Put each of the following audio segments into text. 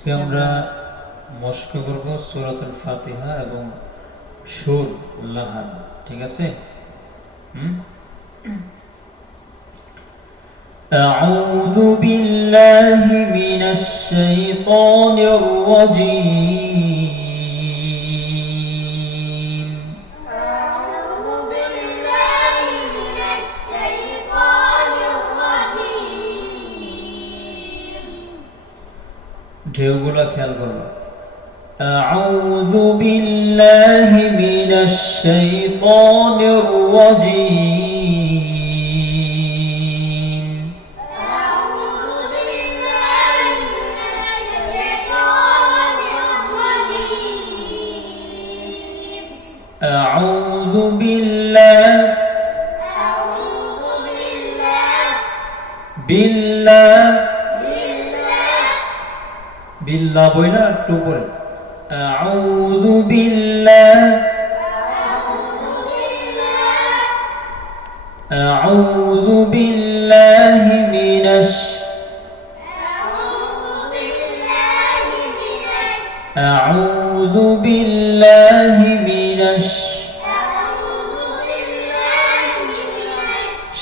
আজকে আমরা মশক করব সূরাতুল ফাতিহা এবং সুর লাহান। ঠিক আছে? আউযু বিল্লাহি মিনাশ শাইতানির রাজীম। আউযু বিল্লাহি মিনাশ শাইতানির রাজীম। ঢেউগুলো খেয়াল করো। আউযু বিল্লাহি মিনাশ শাইতানির রাজীম। আউযু বিল্লাহি মিনাশ শাইতানির রাজীম। আউযু বিল্লাহ বিল্লাহ বিল্লাহ বইলা একটু উপরে। আউযু বিল্লাহ আউযু বিল্লাহি মিনাশ আউযু বিল্লাহি মিনাশ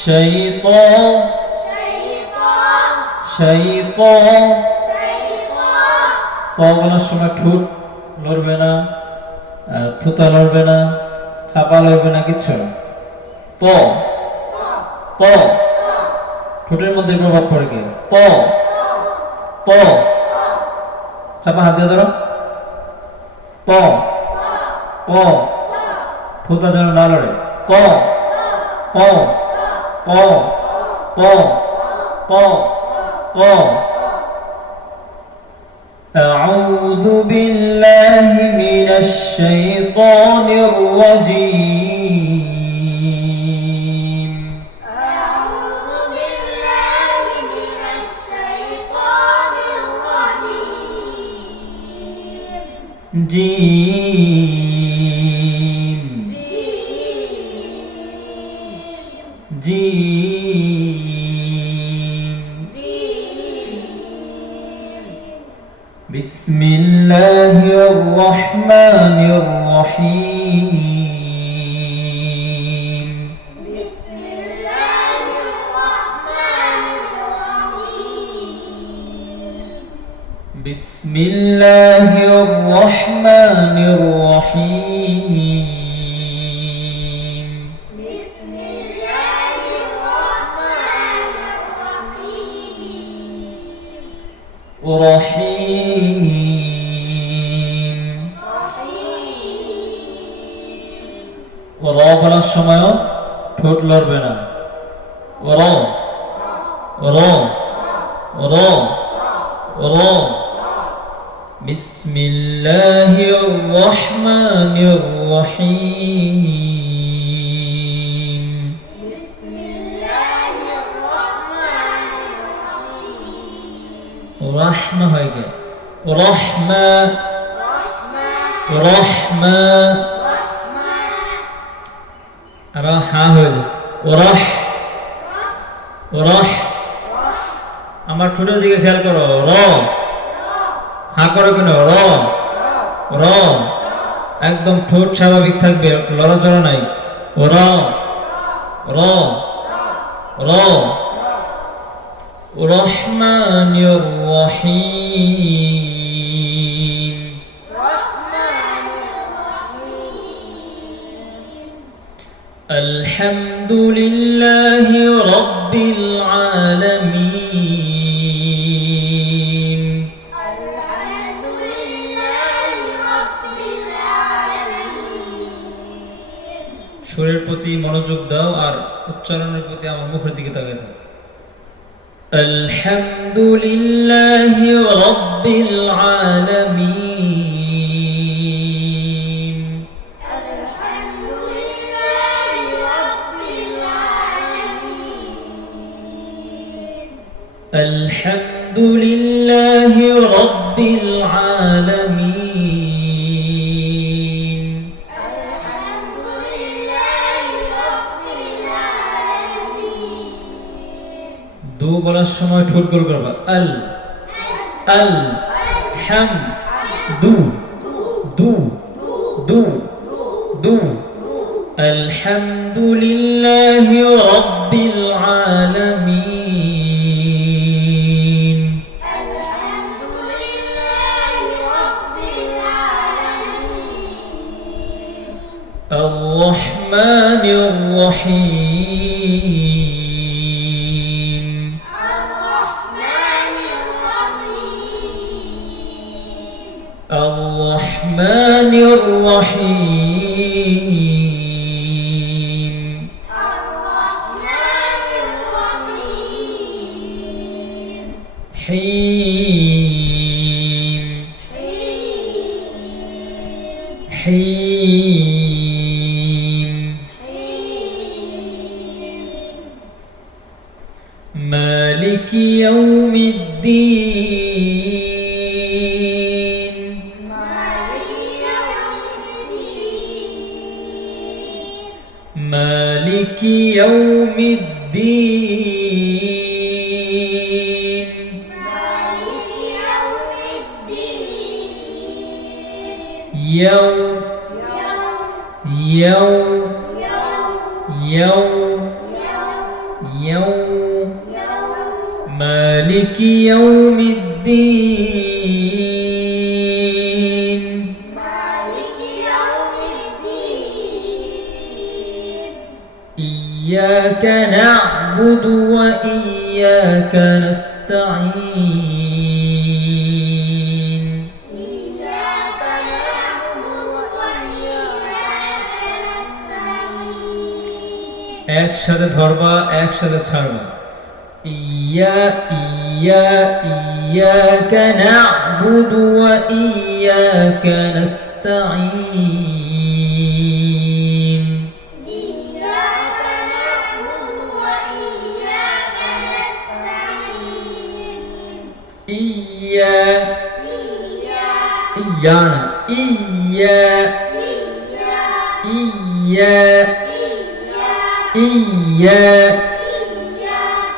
শাইতান। ত বলার সময় ঠোঁট লড়বে না, থুতা লড়বে না, চাপা লড়বে না, কিচ্ছু না। ত ত ঠোঁটের মধ্যে প্রভাব পড়ে কি? ত ত চাপা হাত দিয়ে ধরো। ত ত থুতা যেন না লড়ে। ত ত ত ত ত ত। أعوذ بالله من الشيطان الرجيم. أعوذ بالله من الشيطان الرجيم. جيم جيم بسم الله الرحمن الرحيم. بسم الله الرحمن الرحيم. بسم الله الرحمن الرحيم. بسم الله الرحمن الرحيم. رحيم. رحيم. র বলার সময়ও ঠোঁট লড়বে না। র র র র। বিসমিল্লাহির রহমানির রহিম। بسم الله الرحمن الرحيم. রাহমা হয়ে গেল। রহমা رحمن রহমা। رحمن আর হা হয়ে যায়। রহ রহ। আমার ঠোঁটের দিকে খেয়াল করো। র হা করো কেন? র র। একদম ঠোঁট স্বাভাবিক থাকবে, লড়াচড়া নাই। র র র। রহমানির রহিম। رحمن الرحيم. আলহামদুলিল্লাহি রাব্বিল আলামিন। الحمد لله رب العالمين. সুরের প্রতি মনোযোগ দাও আর উচ্চারণের প্রতি আমার মুখের দিকে তাকিয়ে থাকো। আলহামদুলিল্লাহি রাব্বিল আলামিন। الحمد لله رب العالمين. আলহামদুলিল্লাহি রাব্বিল আলামিন। الحمد لله رب العالمين. দু বলার সময় ঠোঁট গোল করবা। আল আল হামদু দু দু দু আলহামদুলিল্লাহি রাব্বিল আলামিন alhamdulillahi rabbil alamin আর-রাহমানির রহিম ar-rahmanir rahim আর-রাহমানির রহিম ar-rahmanir rahim حين حين مالك يوم الدين مالك يوم الدين يوم يوم يوم يوم مالك يوم الدين إياك نعبد وإياك نستعين একসাথে ধরবা একসাথে ছাড়বা إياك نعبد وإياك نستعين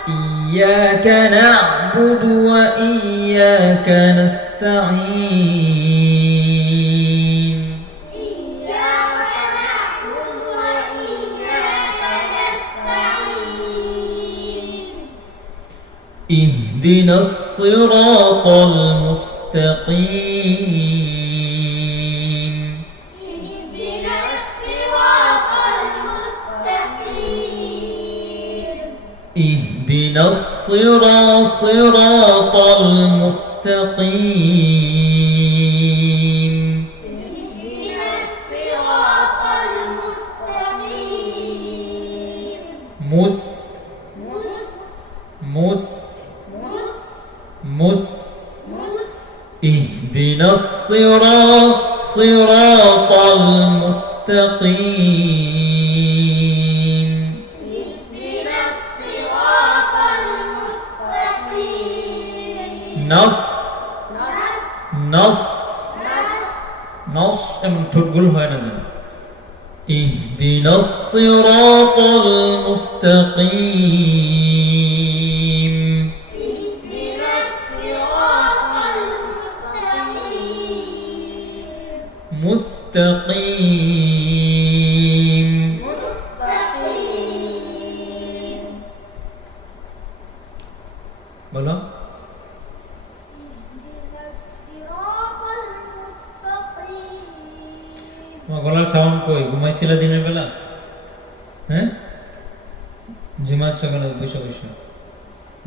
إياك نعبد وإياك نستعين اهدنا الصراط المستقيم اهدنا الصراط المستقيم اهدنا الصراط المستقيم نص এবং ঠোঁটগুলো হয় না যেন اهدنا الصراط المستقيم مستقيم বলো তোমার গলার সাউন্ড কই ঘুমাইছিলা দিনের বেলা হ্যাঁ ঝিমার সকালে বসে বসে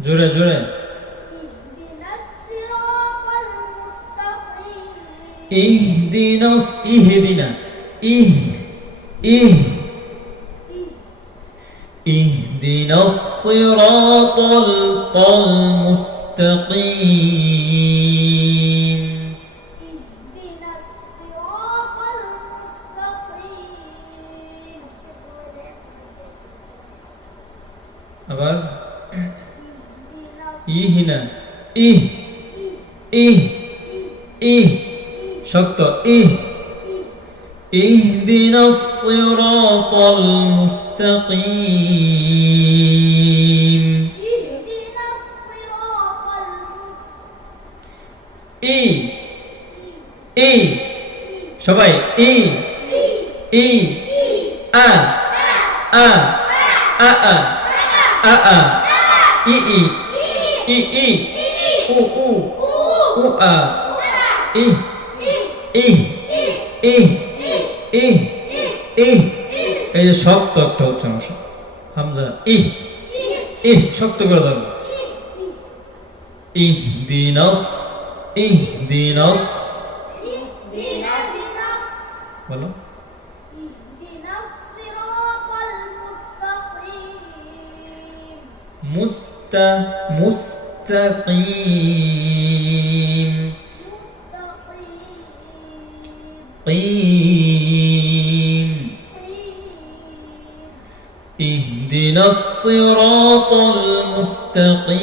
জোরে জোরে اهدنا اهدنا الصراط المستقيم আবার ইহনা শক্ত اهدنا الصراط المستقيم ই সবাই ই ই আ আ আ আ আ আ ই ই ই ই উ উ উ আ ই ই ই ই ই এই যে শক্ত একটা উচ্চারণ হামজা ই ই শক্ত করে দাও ইহদিনাস ইহদিনাস বলো মুস্তাকিম قيم اهدنا الصراط المستقيم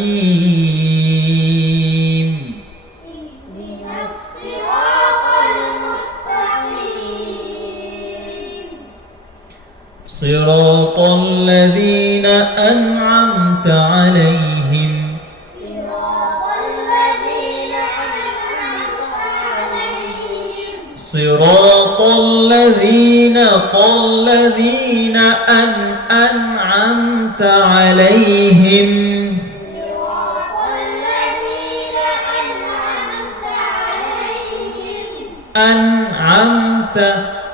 صراط الذين أنعمت عليهم صراط الذين أنعمت عليهم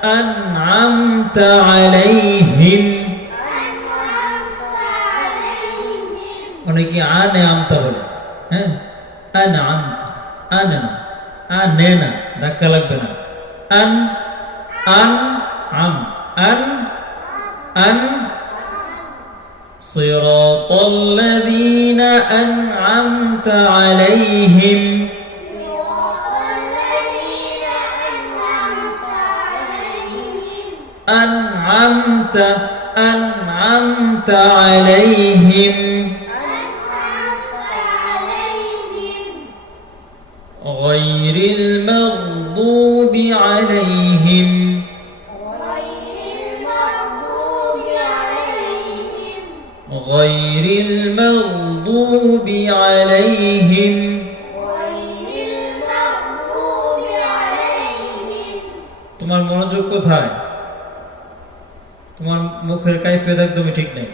أنعمت عليهم অনেকে আনে আমতা বলে হ্যাঁ আনআমতা আনা আনে না ধাক্কা লাগবে না আন আন আম আন আন صراط الذين أنعمت عليهم أنعمت عليهم غير المغضوب عليهم غير المغضوب عليهم তোমার মনোযোগ কোথায় তোমার মুখের কাইফিয়ত একদমই ঠিক নেই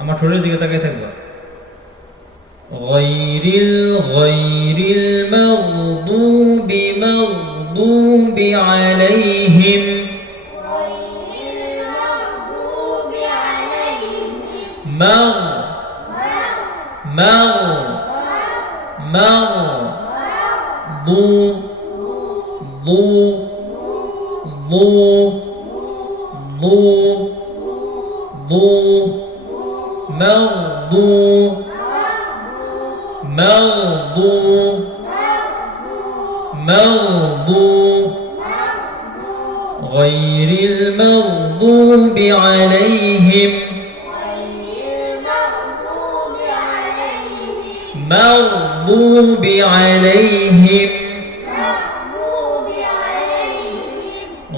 আমার ঠোঁটের দিকে তাকিয়ে থাকবা غير المغضوب عليهم غير المغضوب عليهم مغضوب عليهم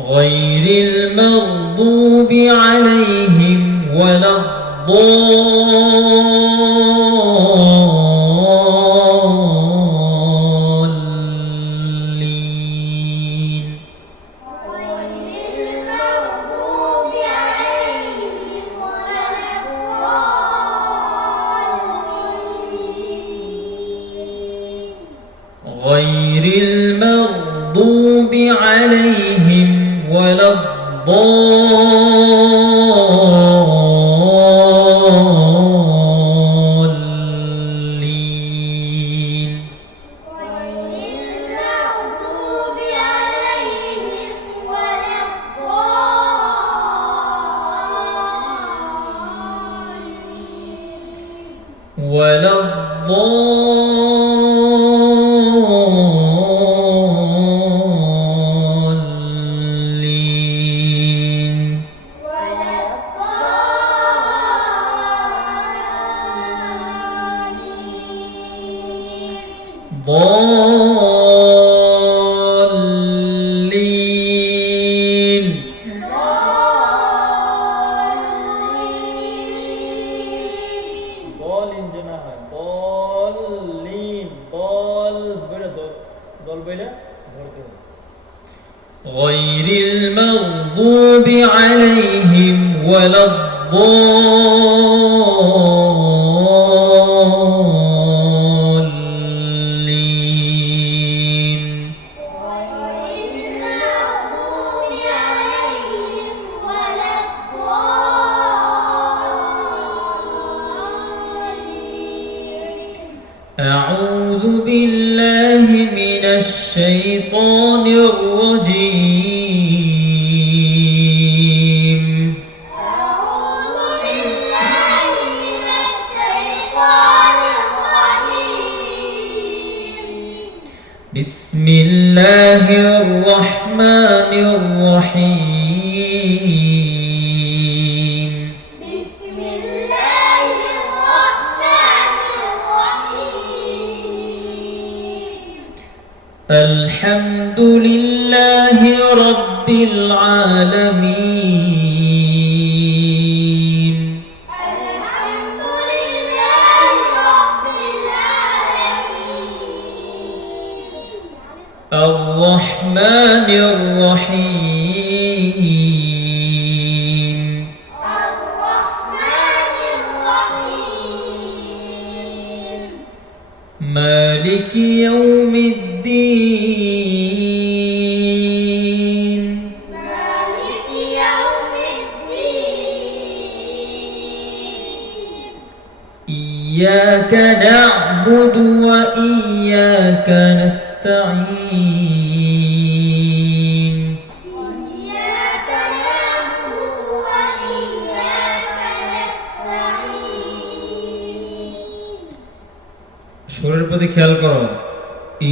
غير المغضوب عليهم ولا الضالين غير المغضوب عليهم ولا الضالين ولا الضالين ضالين ضالين جناح ضالين ضال بيلا ضال بيلا غير المغضوب عليهم ولا الضالين أعوذ بالله من الشيطان الرجيم بسم الله الرحمن الرحيم بسم الله الرحمن الرحيم الحمد لله رب العالمين الحمد لله رب العالمين الرحمن الرحيم الرحمن الرحيم مالك يوم الدين مالك يوم الدين إياك نعبد وإياك نستعين إياك نعبد وإياك نستعين সুরের প্রতি খেয়াল করো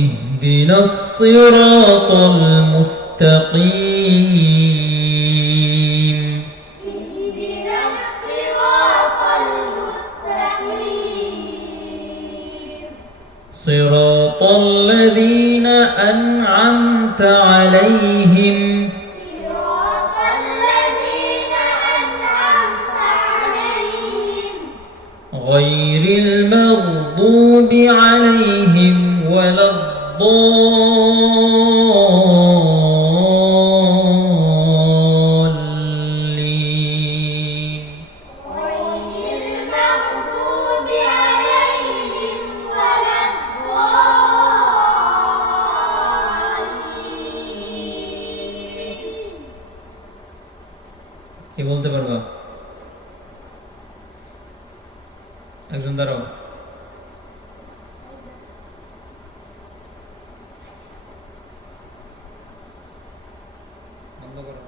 اهدنا الصراط المستقيم اهدنا الصراط المستقيم صراط الذين أنعمت عليهم صراط الذين أنعمت عليهم غير المغضوب عليهم ولا الضالين غير المغضوب عليهم ولا الضالين কি বলতে পারবা একজন দাঁড়াও বন্ধ করো